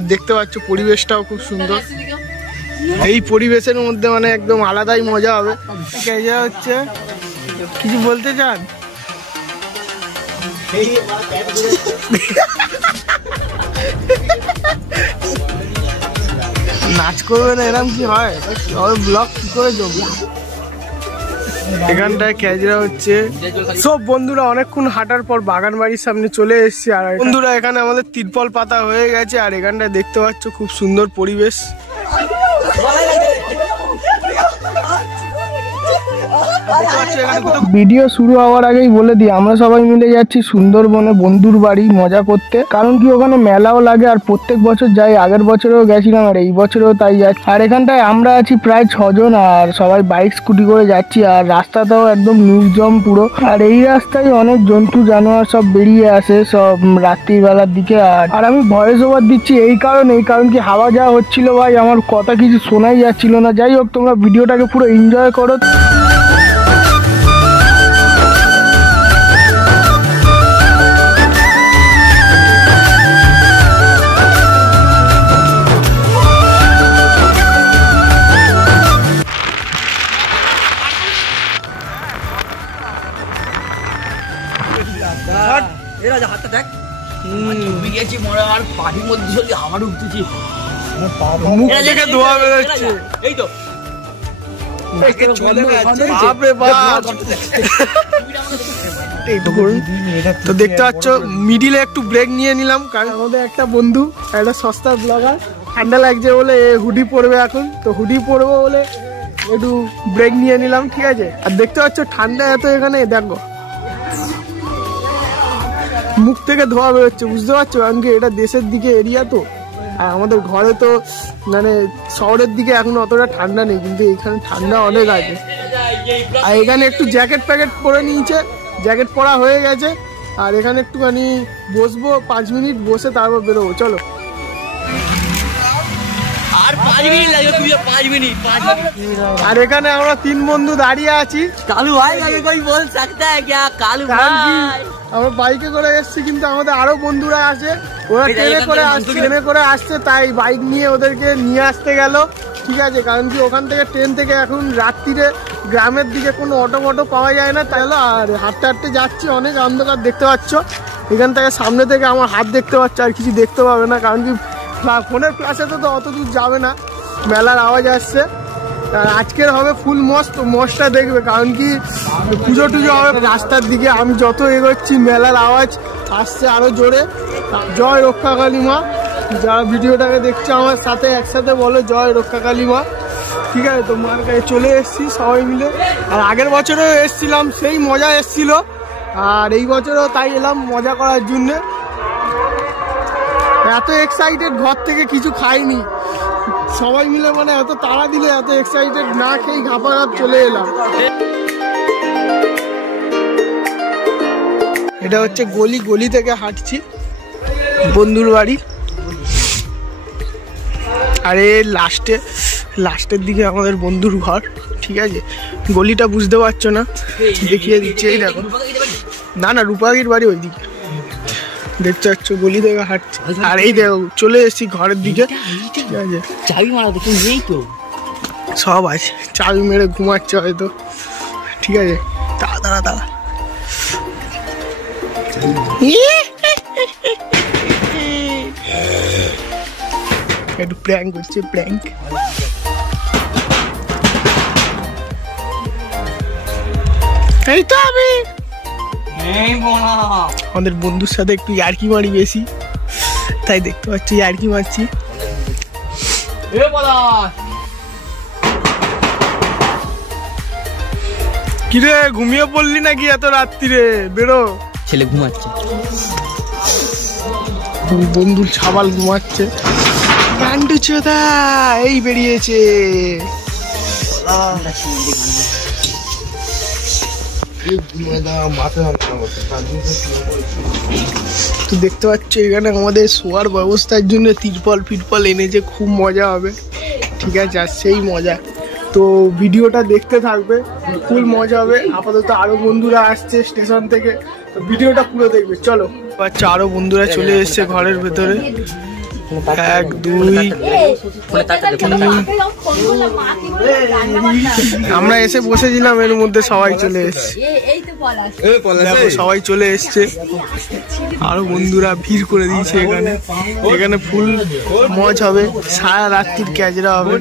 আর দেখতে পাচ্ছ পরিবেশটাও খুব সুন্দর। এই পরিবেশের মধ্যে মানে একদম আলাদাই মজা হবে। হচ্ছে কিছু বলতে চান? নাচ করবে না এরকম কি হয়? ব্লগ কি করে জমবে? এখানটায় ক্যাজরা হচ্ছে। সব বন্ধুরা অনেকক্ষণ হাঁটার পর বাগান বাড়ির সামনে চলে এসেছি। আর বন্ধুরা এখানে আমাদের তিরপল পাতা হয়ে গেছে। আর এখানটায় দেখতে পাচ্ছ খুব সুন্দর পরিবেশ। ভিডিও শুরু হওয়ার আগেই বলে দিই, আমরা সবাই মিলে যাচ্ছি সুন্দরবনে বন্ধুর বাড়ি মজা করতে। কারণ কি ওখানে মেলাও লাগে আর প্রত্যেক বছর যাই, আগের বছরেও গেছিলাম আর এই বছরেও তাই যাচ্ছি। আর এখানটায় আমরা আছি প্রায় 6 জন আর সবাই বাইক স্কুটি করে যাচ্ছি। আর রাস্তাটাও একদম নির্জন পুরো। আর এই রাস্তায় অনেক জন্তু জানোয়ার সব বেরিয়ে আসে সব রাত্রিবেলার দিকে। আর আমি ভয়েস ওভার দিচ্ছি এই কারণ কি হাওয়া যাওয়া হচ্ছিল ভাই, আমার কথা কিছু শোনাই যাচ্ছিল না। যাই হোক, তোমরা ভিডিওটাকে পুরো এনজয় করো। তো দেখতে পাচ্ছ মিডিলে একটু ব্রেক নিয়ে নিলাম, কারণ আমাদের একটা বন্ধু একটা সস্তা ব্লগার ঠান্ডা লাগছে বলে হুডি পরবে এখন, তো হুডি পরবো বলে একটু ব্রেক নিয়ে নিলাম, ঠিক আছে। আর দেখতে পাচ্ছ ঠান্ডা এত, এখানে দেখো মুখ থেকে ধোয়া বেরোচ্ছে, বুঝতে পারছো? কারণ কি এটা দেশের দিকে এরিয়া তো, আর আমাদের ঘরে তো মানে শহরের দিকে এখন অতটা ঠান্ডা নেই, কিন্তু এখানে ঠান্ডা অনেক আছে। আর এখানে একটু জ্যাকেট প্যাকেট পরে নিয়েছে, জ্যাকেট পরা হয়ে গেছে। আর এখানে একটুখানি বসবো 5 মিনিট, বসে তারপর বেরোবো। চলো। আর এখানে আমরা 3 বন্ধু দাঁড়িয়ে আছি। কালু ভাই আগে কোই বল सकता है क्या? কালু ভাই আমরা বাইকে করে এসেছি, কিন্তু আমাদের আরো বন্ধুরা আছে, ওরা ট্রেনে করে আসছে, তাই বাইক নিয়ে ওদেরকে নিয়ে আসতে গেল, ঠিক আছে। কারণ কি ওখান থেকে ট্রেন থেকে এখন রাত্রিরে গ্রামের দিকে কোনো অটো পাওয়া যায় না, তাই হলো। আর হাঁটতে হাঁটতে যাচ্ছি, অনেক অন্ধকার দেখতে পাচ্ছ। এখান থেকে সামনে থেকে আমার হাত দেখতে পাচ্ছ, আর কিছু দেখতে পাবে না, কারণ কি ফোনের ফ্ল্যাশে তো অত দূর যাবে না, মেলার আওয়াজ আসছে। আর আজকের হবে ফুল মস্ত, মস্টটা দেখবে, কারণ কি পুজো টুজো হবে রাস্তার দিকে। আমি যত এগোচ্ছি মেলার আওয়াজ আসছে আরো জোরে। জয় রক্ষাকালী মা। যারা ভিডিওটাকে দেখছে আমার সাথে একসাথে বলো জয় রক্ষাকালী মা, ঠিক আছে। তো মার কাছে চলে এসেছি সবাই মিলে। আর আগের বছরেও এসছিলাম, সেই মজা এসছিল, আর এই বছরও তাই এলাম মজা করার জন্যে। এত এক্সাইটেড, ঘর থেকে কিছু খাইনি, সবাই মিলে মানে এত তাড়া দিলে এত এক্সাইটেড, না খেয়ে ঘাপাঘাপ চলে এলাম। এটা হচ্ছে গলি থেকে হাঁটছি বন্ধুর বাড়ি। আরে লাস্টের দিকে আমাদের বন্ধুর ঘর, ঠিক আছে। গলিটা বুঝতে পারছো না, দেখিয়ে দিচ্ছি। এই দেখো, না রূপাগির বাড়ি ওইদিকে, দেখতে পাচ্ছ গলি থেকে হাঁটছি। আর এই দেখো চলে এসেছি ঘরের দিকে, ঠিক আছে। চাবি মারা তো নেই তো, সব আছে, চাবি মেরে ঘুমাচ্ছে হয়তো, ঠিক আছে। দাঁড়া একটু প্র্যাঙ্ক করছে, প্র্যাঙ্ক। এই তো আমি আমাদের বন্ধুর সাথে একটু ইয়ার্কি মারি বেশি, তাই দেখতে পাচ্ছি ইয়ার্কি মারছি। কিরে ঘুমিয়ে পড়লি নাকি এত রাত্রিরে? বেরো, ছেলে ঘুমাচ্ছে, বন্ধু ছাবাল ঘুমাচ্ছে। গান্ডু চোদা এই বেরিয়েছে। তো দেখতে পাচ্ছ এখানে আমাদের শোয়ার ব্যবস্থার জন্য তিরপল এনেছে, খুব মজা হবে, ঠিক আছে। আর সেই মজা তো ভিডিওটা দেখতে থাকবে, ফুল মজা হবে। আপাতত আরো বন্ধুরা আসছে স্টেশন থেকে, তো ভিডিওটা পুরো দেখবে। চলো, আচ্ছা আরো বন্ধুরা চলে এসছে ঘরের ভেতরে, 1 2 আমরা এসে বসেছিলাম, এর মধ্যে সবাই চলে এসছে। সবাই চলে এসছে, আরো বন্ধুরা ভিড় করে দিয়েছে এখানে। এখানে ফুল মজ হবে, সারা রাত্রির ক্যাজরা হবে।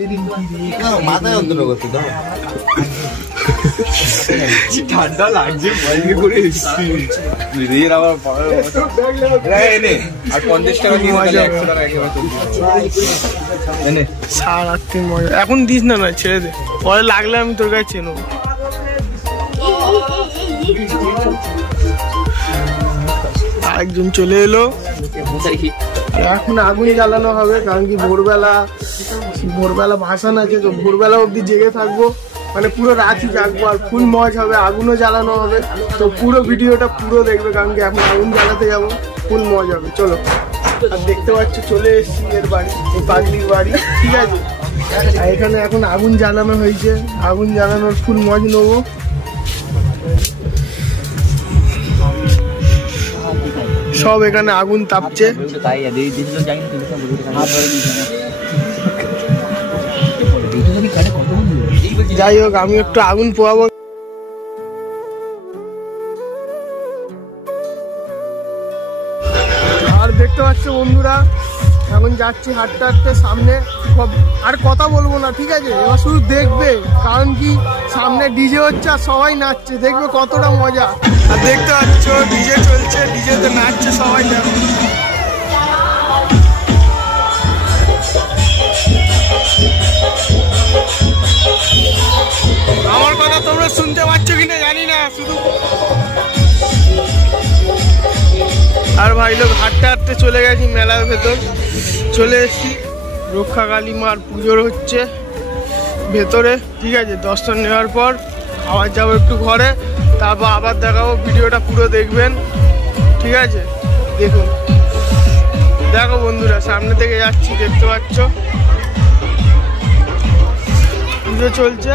ঠান্ডা লাগছে, সারা রাত্রির মজা। এখন দিস না, না ছেড়ে দে, পরে লাগলে আমি তোর কাছে চেনো। আরেকজন চলে এলো, এখন আগুন জ্বালানো হবে, কারণ কি ভোরবেলা ভাসান আছে, তো ভোরবেলা অব্দি জেগে থাকবো, মানে পুরো রাতই জাগবো, আর ফুল মজ হবে, আগুনও জ্বালানো হবে। তো পুরো ভিডিওটা পুরো দেখবে, কারণ কি এখন আগুন জ্বালাতে যাবো, ফুল মজ হবে। চলো, আর দেখতে পাচ্ছ চলে এসছি এর বাড়ি, এই পাগলির বাড়ি, ঠিক আছে। আর এখানে এখন আগুন জ্বালানো হয়েছে, আগুন জ্বালানোর ফুল মজ নেবো। সব এখানে আগুন তাপছে, যাই হোক আমি একটু আগুন পোয়াবো। আর দেখতে পাচ্ছ বন্ধুরা, এখন যাচ্ছি হাঁটতে হাঁটতে সামনে, আর কথা বলবো না, ঠিক আছে। এবার শুধু দেখবে, কারণ কি সামনে ডিজে হচ্ছে আর সবাই নাচছে, দেখবে কতটা মজা। আর দেখতে পাচ্ছ ডিজে চলছে, ডিজেতে নাচছে সবাই, দেখো। আমার কথা তোমরা শুনতে পাচ্ছ কিনা জানি না, শুধু। আর ভাই লোক হাঁটতে হাঁটতে চলে গেছি মেলার ভেতর, চলে এসেছি। রক্ষা কালী মার পুজোর হচ্ছে ভেতরে, ঠিক আছে। দর্শন নেওয়ার পর আবার যাবো একটু ঘরে, তারপর আবার দেখাবো। ভিডিওটা পুরো দেখবেন, ঠিক আছে। দেখুন, দেখো বন্ধুরা, সামনে থেকে যাচ্ছি, দেখতে পাচ্ছ পুজো চলছে।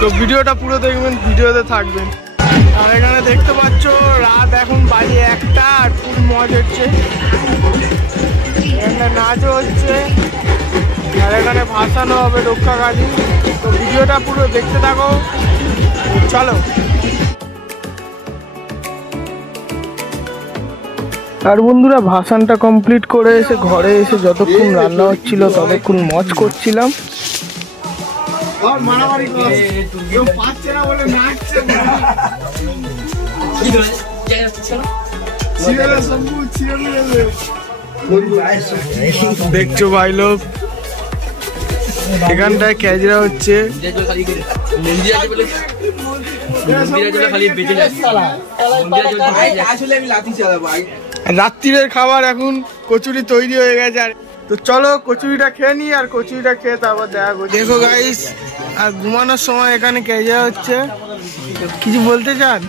তো ভিডিওটা পুরো দেখবেন, ভিডিওতে থাকবেন। আর এখানে দেখতে পাচ্ছ রাত এখন বাজে 1টা, আর খুব মজা হচ্ছে, এখানে নাচও হচ্ছে, আর এখানে ভাসানো হবে রক্ষা কালী। তো ভিডিওটা পুরো দেখতে থাকো, চলো। আর বন্ধুরা, ভাসানটা কমপ্লিট করে এসে ঘরে এসে যতক্ষণ রান্না হচ্ছিল ততক্ষণ মজ করছিলাম। দেখছো ভাই লোক, এখানটায় ক্যাজরা হচ্ছে। রাত্রিরের খাবার এখন কচুরি তৈরি হয়ে গেছে। তো চলো কচুরিটা খেয়ে নি, আর কচুরিটা খেয়ে তারপর দেখা করছি। দেখো গাইস, আর ঘুমানোর সময় এখানে ক্যাজরা হচ্ছে। কিছু বলতে চান?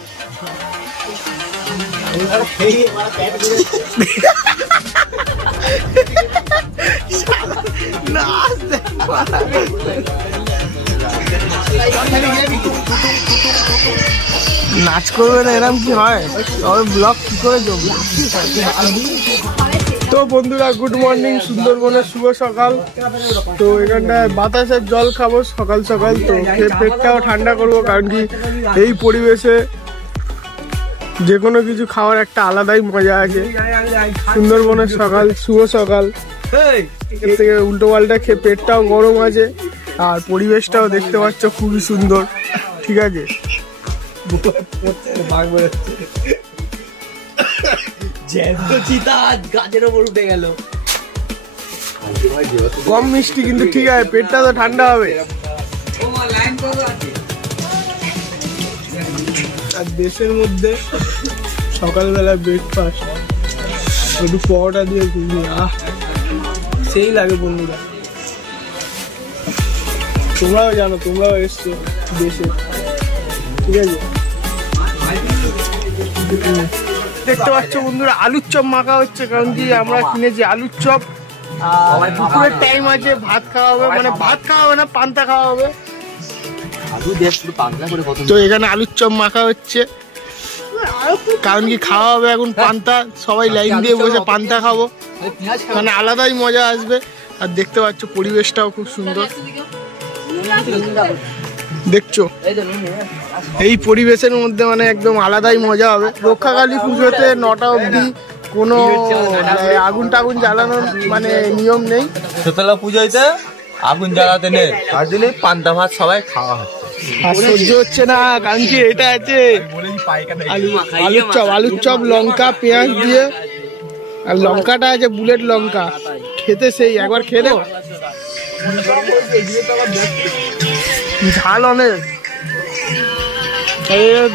নাচ করবে না, এরকম কি হয়? তবে ব্লগ কি করে জমবে? তো বন্ধুরা, গুড মর্নিং, সুন্দরবনের শুভ সকাল। তো এখানটায় বাতাসের জল খাবো সকাল সকাল, তো খেয়ে পেটটাও ঠান্ডা করবো, কারণ কি এই পরিবেশে যে কোনো কিছু খাওয়ার একটা আলাদাই মজা আছে। সুন্দরবনের সকাল, শুভ সকাল, এর থেকে উল্টো পাল্টা খেয়ে পেটটাও গরম আছে, আর পরিবেশটাও দেখতে পাচ্ছ খুবই সুন্দর, ঠিক আছে। গাছের ওপর উঠে গেল, কম মিষ্টি কিন্তু ঠিক আছে, পেটটা তো ঠান্ডা হবে। আর দেশের মধ্যে সকালবেলা ব্রেকফাস্ট একটু পরোটা দিয়ে ঘুগনি, সেই লাগে বন্ধুরা। তোমরাও জানো, তোমরাও এসছো দেশে, ঠিক আছে। দেখতে পাচ্ছ বন্ধুরা, আলুর চপ মাখা হচ্ছে, কারণ কি আমরা কিনেছি আলুর চপ। দুপুরের টাইম আছে, ভাত খাওয়া হবে, মানে ভাত খাওয়া হবে না, পান্তা খাওয়া হবে। তো এখানে আলুর চপ মাখা হচ্ছে, কারণ কি খাওয়া হবে এখন পান্তা, সবাই লাইন দিয়ে বসে পান্তা খাবো, মানে আলাদাই মজা আসবে। আর দেখতে পাচ্ছ পরিবেশটাও খুব সুন্দর, দেখছো এই পরিবেশের মধ্যে মানে একদম আলাদাই মজা হবে। রক্ষাকালী পুজোতে 9টা অবধি কোনো আগুন টাগুন জ্বালানোর মানে নিয়ম নেই। শীতলা পুজোতে আগুন জ্বালাতে নেই, তার জন্য পান্তা ভাত সবাই খাওয়া হচ্ছে। আর সহ্য হচ্ছে না, কারণ কি এটা আছে আলুর চপ, লঙ্কা পেঁয়াজ দিয়ে, আর লঙ্কাটা আছে বুলেট লঙ্কা, খেতে সেই একবার খেয়ে দেবো, ঝাল অনেক।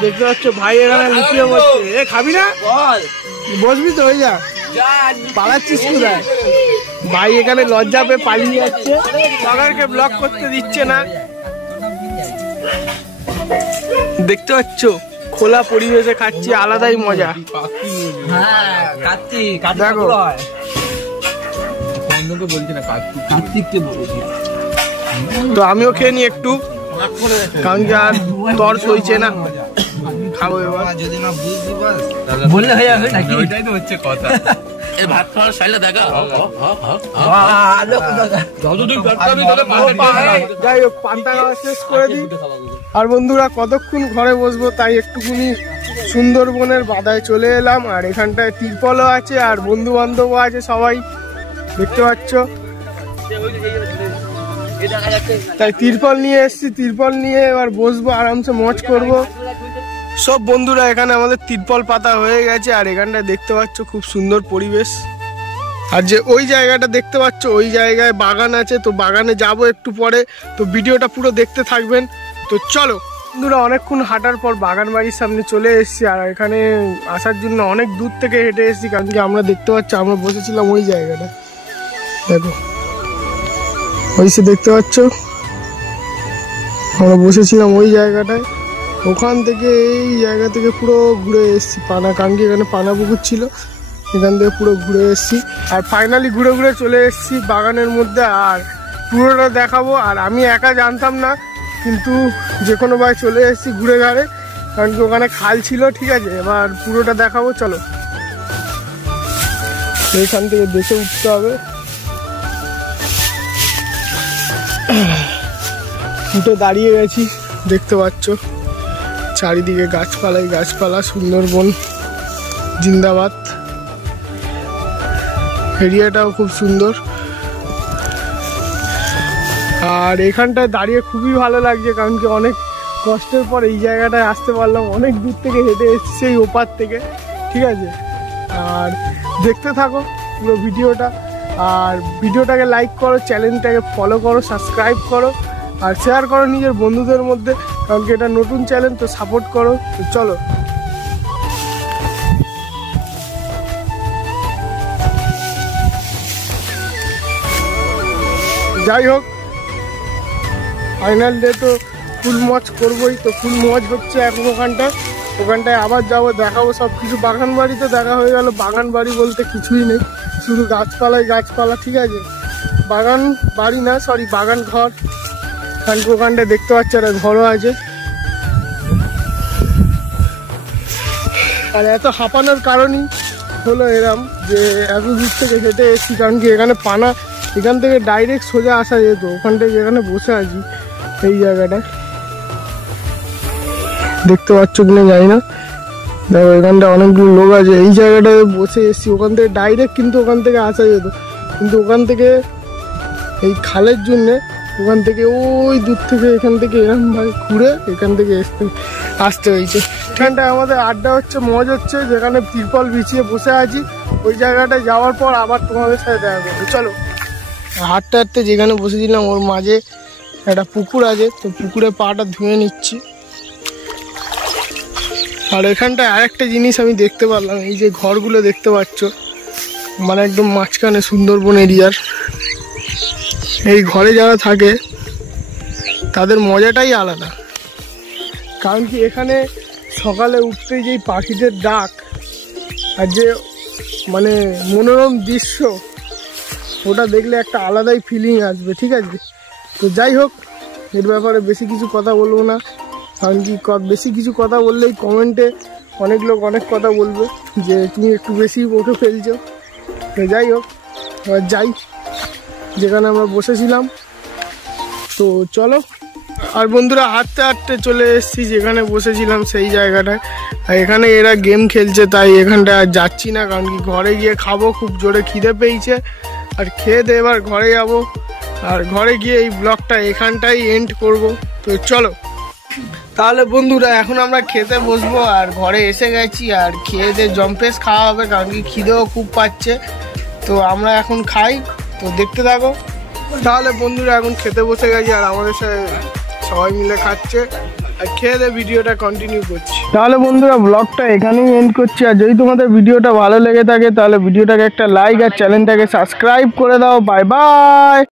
দেখতে পাচ্ছ ভাই এখানে লুকিয়ে বসছে, এ খাবি না? বসবি তো, হয়ে যা, পালাচ্ছিস কোথায়? ভাই এখানে লজ্জা পেয়ে পালিয়ে যাচ্ছে, সবাইকে ব্লক করতে দিচ্ছে না। দেখতে পাচ্ছ খোলা পরিবেশে খাচ্ছি, আলাদাই মজা। দেখো তো আমিও খেয়ে নি একটু, কারণ কি আর তর সইছে না, খাবো এবার। বললে হয়ে যাবে নাকি? ওইটাই তো হচ্ছে কথা। ভাত খাওয়ার সাইলে দেখা যাই হোক, পান্তা খাওয়া শেষ করে দিই। আর বন্ধুরা কতক্ষণ ঘরে বসবো, তাই একটুখানি সুন্দরবনের বাদায় চলে এলাম। আর এখানটায় তিরপলও আছে আর বন্ধু বান্ধবও আছে, সবাই দেখতে পাচ্ছ। তাই তিরপল নিয়ে এসছি, তিরপল নিয়ে এবার বসবো, আরামসে মজ করব। সব বন্ধুরা এখানে আমাদের তিরপল পাতা হয়ে গেছে। আর এখানটায় দেখতে পাচ্ছ খুব সুন্দর পরিবেশ। আর যে ওই জায়গাটা দেখতে পাচ্ছ, ওই জায়গায় বাগান আছে, তো বাগানে যাব একটু পরে, তো ভিডিওটা পুরো দেখতে থাকবেন। তো চলো বন্ধুরা, অনেকক্ষণ হাঁটার পর বাগান বাড়ির সামনে চলে এসেছি। আর এখানে আসার জন্য অনেক দূর থেকে হেঁটে এসেছি, কারণ কি আমরা দেখতে পাচ্ছি আমরা বসেছিলাম ওই জায়গাটা, দেখো ওই সে দেখতে পাচ্ছ, আমরা বসেছিলাম ওই জায়গাটায়। ওখান থেকে এই জায়গা থেকে পুরো ঘুরে এসেছি পানা, কারণ কি এখানে পানা পুকুর ছিল, এখান থেকে পুরো ঘুরে এসেছি। আর ফাইনালি ঘুরে ঘুরে চলে এসেছি বাগানের মধ্যে, আর পুরোটা দেখাবো। আর আমি একা জানতাম না, কিন্তু যে কোনো ভাই চলে এসেছি ঘুরে ঘাড়ে, কারণ কি ওখানে খাল ছিল, ঠিক আছে। এবার পুরোটা দেখাবো, চলো। এইখান থেকে দেখে উঠতে হবে, উঠে দাঁড়িয়ে গেছি, দেখতে পাচ্ছ চারিদিকে গাছপালাই গাছপালা, সুন্দরবন জিন্দাবাদ। এরিয়াটাও খুব সুন্দর। আর এখানটায় দাঁড়িয়ে খুবই ভালো লাগছে, কারণ কি অনেক কষ্টের পর এই জায়গাটায় আসতে পারলাম, অনেক দূর থেকে হেঁটে এসেছি এই ওপার থেকে, ঠিক আছে। আর দেখতে থাকো পুরো ভিডিওটা, আর ভিডিওটাকে লাইক করো, চ্যানেলটাকে ফলো করো, সাবস্ক্রাইব করো, আর শেয়ার করো নিজের বন্ধুদের মধ্যে, কারণ কি এটা নতুন চ্যানেল, তো সাপোর্ট করো। তো চলো, যাই হোক ফাইনাল ডে তো ফুল মজ করবোই, তো ফুল মজ হচ্ছে এখন ওখানটায় আবার যাবো, দেখাবো সব কিছু। বাগান বাড়িতে দেখা হয়ে গেল, বাগান বাড়ি বলতে কিছুই নেই, শুধু গাছপালাই গাছপালা, ঠিক আছে। বাগান বাড়ি না, সরি বাগান ঘর, কারণ ওখানটায় দেখতে পাচ্ছ একটা ঘরও আছে। আর এত হাঁপানোর কারণই হলো এরম, যে এত দূর থেকে হেঁটে এসেছি, কারণ কি এখানে পানা, এখান থেকে ডাইরেক্ট সোজা আসা যেত, ওখান থেকে যেখানে বসে আছি এই জায়গাটায়, দেখতে পাচ্ছ কিনা জানি না, দেখো এখানটা অনেকগুলো লোক আছে, এই জায়গাটায় বসে এসেছি। ওখান থেকে ডাইরেক্ট কিন্তু ওখান থেকে আসা যেত, কিন্তু ওখান থেকে এই খালের জন্যে ওখান থেকে ওই দূর থেকে এখান থেকে এরকম ভাবে ঘুরে এখান থেকে আসতে হয়েছে। এখানটায় আমাদের আড্ডা হচ্ছে, মজ হচ্ছে, যেখানে তিরপল বিছিয়ে বসে আছি, ওই জায়গাটায় যাওয়ার পর আবার তোমাদের সাথে দেখা করবো। চলো, হাঁটতে হাঁটতে যেখানে বসেছিলাম ওর মাঝে একটা পুকুর আছে, তো পুকুরে পাটা ধুয়ে নিচ্ছি। আর এখানটায় আরেকটা জিনিস আমি দেখতে পারলাম, এই যে ঘরগুলো দেখতে পাচ্ছ, মানে একদম মাঝখানে সুন্দরবন এরিয়ার, এই ঘরে যারা থাকে তাদের মজাটাই আলাদা, কারণ কি এখানে সকালে উঠতেই যেই পাখিদের ডাক আর যে মানে মনোরম দৃশ্য, ওটা দেখলে একটা আলাদাই ফিলিং আসবে, ঠিক আছে। তো যাই হোক, এর ব্যাপারে বেশি কিছু কথা বলবো না, কারণ কি বেশি কিছু কথা বললেই কমেন্টে অনেক লোক অনেক কথা বলবে যে তুমি একটু বেশি বকে ফেলছো। তো যাই হোক, এবার যাই যেখানে আমরা বসেছিলাম। তো চলো। আর বন্ধুরা হাঁটতে হাঁটতে চলে এসেছি যেখানে বসেছিলাম সেই জায়গাটায়। আর এখানে এরা গেম খেলছে, তাই এখানটা আর যাচ্ছি না, কারণ কি ঘরে গিয়ে খাবো, খুব জোরে খিদে পেয়েছে। আর খেয়ে দিয়ে এবার ঘরে যাব, আর ঘরে গিয়ে এই ব্লগটা এখানটাই এন্ড করব। তো চলো তাহলে বন্ধুরা, এখন আমরা খেতে বসবো। আর ঘরে এসে গেছি, আর খেয়ে দিয়ে জম্পেস খাওয়া হবে, কারণ কি খিদেও খুব পাচ্ছে। তো আমরা এখন খাই, তো দেখতে থাকো। তাহলে বন্ধুরা এখন খেতে বসে গেছি, আর আমাদের সাথে সবাই মিলে খাচ্ছে, আর খেয়ে দিয়ে ভিডিওটা কন্টিনিউ করছি। তাহলে বন্ধুরা ব্লগটা এখানেই এন্ড করছি। আর যদি তোমাদের ভিডিওটা ভালো লেগে থাকে তাহলে ভিডিওটাকে একটা লাইক আর চ্যানেলটাকে সাবস্ক্রাইব করে দাও। Bye bye.